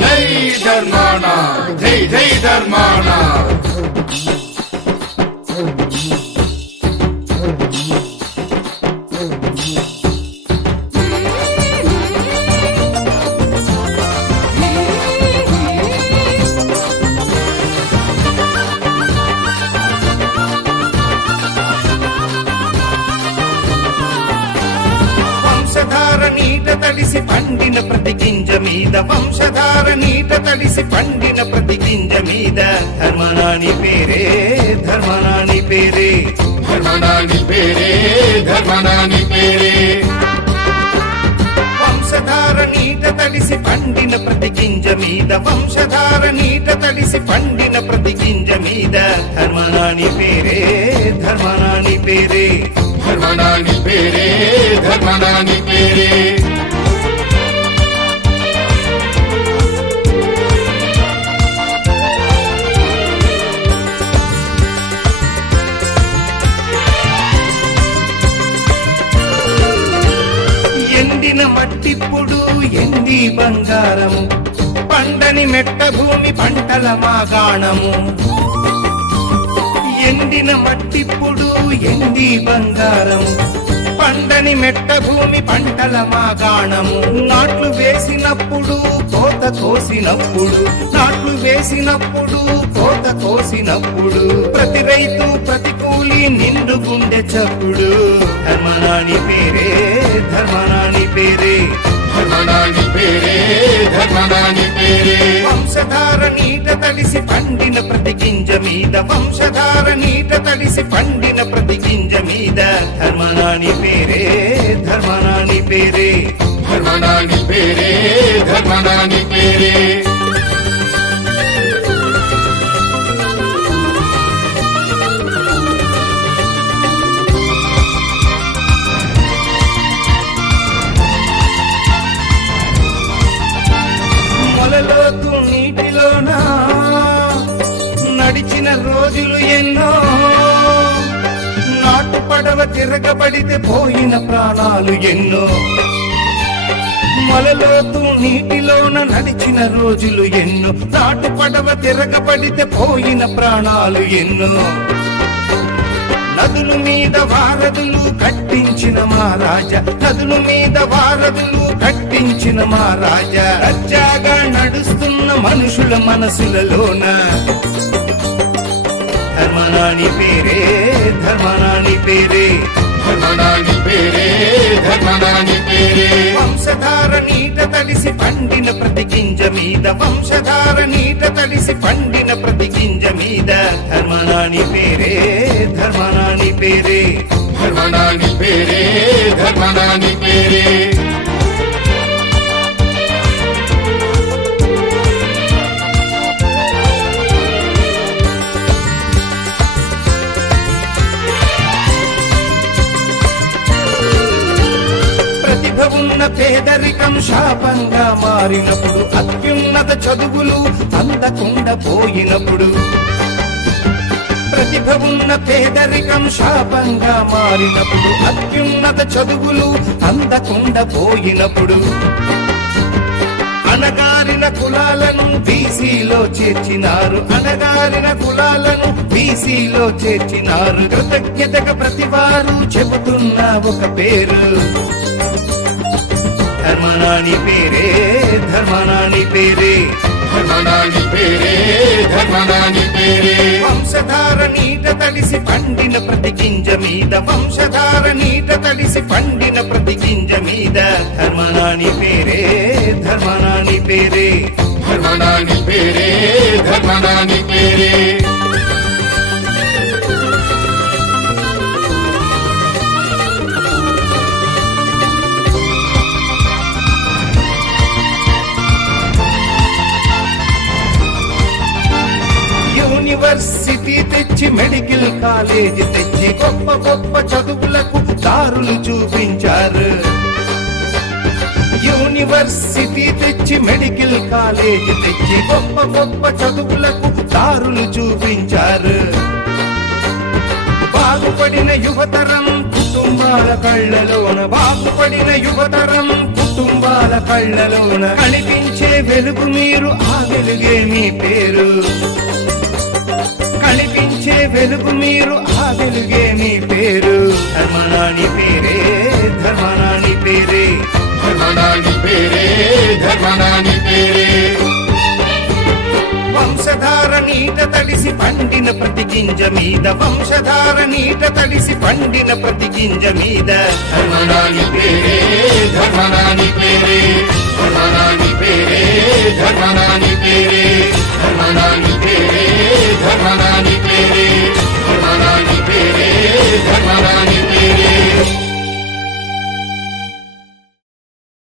జై ధర్మాన, జై జై ధర్మాన. వంశధార నీట తడిసి పండిన ప్రతి గింజ మీద, వంశధార నీట తడిసి పండిన ప్రతి గింజ మీద ధర్మనాని పేరే, ధర్మనాని పేరే, ధర్మనాని పేరే, ధర్మనాని పేరే. వంశధార నీట తడిసి పండిన ప్రతి గింజ మీద, వంశధార నీట తడిసి పండిన ప్రతి గింజ మీద ధర్మనాని పేరే, ధర్మనాని పేరే, ధర్మనాని పేరే, ధర్మనాని పేరే. ఎండిన మట్టిప్పుడు ఎండి బంగారము, పండని మెట్ట భూమి పంటల మాగాణము. ఎండిన మట్టిప్పుడు ఎండి బంగారము, పండని మెట్ట భూమి పంటల మాగాణము. నాట్లు వేసినప్పుడు కోత కోసినప్పుడు, నాట్లు వేసినప్పుడు కోత కోసినప్పుడు ప్రతి రైతు ప్రతి కూలి నిండు గుండె చప్పుడు ధర్మనాని పేరే, ధర్మనాని పేరే, ధర్మనాని పేరే, ధర్మనాని పేరే. వంశధార నీట తడిసి పండిన ప్రతి గింజ మీద, వంశధార నీట తడిసి పండిన ప్రతి గింజ మీద ధర్మనాని పేరే, ధర్మనాని పేరే, ధర్మనాని పేరే, ధర్మనాని పేరే. మొలలోతు నీటిలోన నడిచిన రోజులు ఎన్నో, నాటు పడవ తిరగబడితే పోయిన ప్రాణాలు ఎన్నో. మొలలోతు నీటిలోన నడిచిన రోజులు ఎన్నో, నాటు పడవ తిరగబడితే పోయిన ప్రాణాలు ఎన్నో. నదుల మీద వారధులు కట్టించిన మా రాజా, నదుల మీద వారధులు కట్టించిన మా రాజా, రజ్జాగా నడుస్తున్న మనుషుల మనసులలోన ధర్మనాని పేరే, ధర్మనాని పేరే, ధర్మనాని పేరే, ధర్మనాని పేరే. వంశధార నీట తడిసి పండిన ప్రతి గింజ మీద, వంశధార నీట తడిసి పండిన ప్రతి గింజ మీద ధర్మనాని పేరే, ధర్మనాని పేరే, ధర్మనాని పేరే, ధర్మనాని పేరే. ప్రతిభ ఉన్న పేదరికం శాపంగా మారినప్పుడు, అత్యున్నత చదువులు అందకుండా పోయినప్పుడు. ప్రతిభ ఉన్న పేదరికం శాపంగా మారినప్పుడు, అత్యున్నత చదువులు అందకుండా పోయినప్పుడు. అణగారిన కులాలను బీసీలో చేర్చినారు, అణగారిన కులాలను బీసీలో చేర్చినారు. కృతజ్ఞతగా ప్రతివారు చెబుతున్న ఒక పేరు ధర్మనాని పేరే, ధర్మనాని పేరే, ధర్మనాని పేరే, ధర్మనాని పేరే. వంశధార నీట తడిసి పండిన ప్రతి గింజ మీద, వంశధార నీట తడిసి పండిన ప్రతి గింజ మీద ధర్మనాని పేరే, ధర్మనాని పేరే, ధర్మనాని పేరే, ధర్మనాని పేరే. యూనివర్సిటీ తెచ్చి, మెడికల్ కాలేజీ తెచ్చి, గొప్ప గొప్ప చదువులకు దారులు చూపించారు. యూనివర్సిటీ తెచ్చి, మెడికల్ కాలేజీ తెచ్చి, గొప్ప గొప్ప చదువులకు దారులు చూపించారు. బాగుపడిన యువతరం కుటుంబాల కళ్ళలోన, బాగుపడిన యువతరం కుటుంబ కళ్ళలోన కనిపించే వెలుగు మీరు, ఆ వెలుగే మీ పేరు. కనిపించే వెలుగు మీరు, ఆ వెలుగే మీ పేరు. ధర్మనాని పేరే, ధర్మనాని పేరే. ధర్మనాని పేరే, ధర్మనాని పేరే. వంశధార నీట తడిసి పండిన ప్రతి గింజ మీద, వంశధార నీట తడిసి పండిన ప్రతి గింజ మీద. ధర్మనాని పేరే, ధర్మనాని పేరే. ధర్మనాని పేరే, ధర్మనాని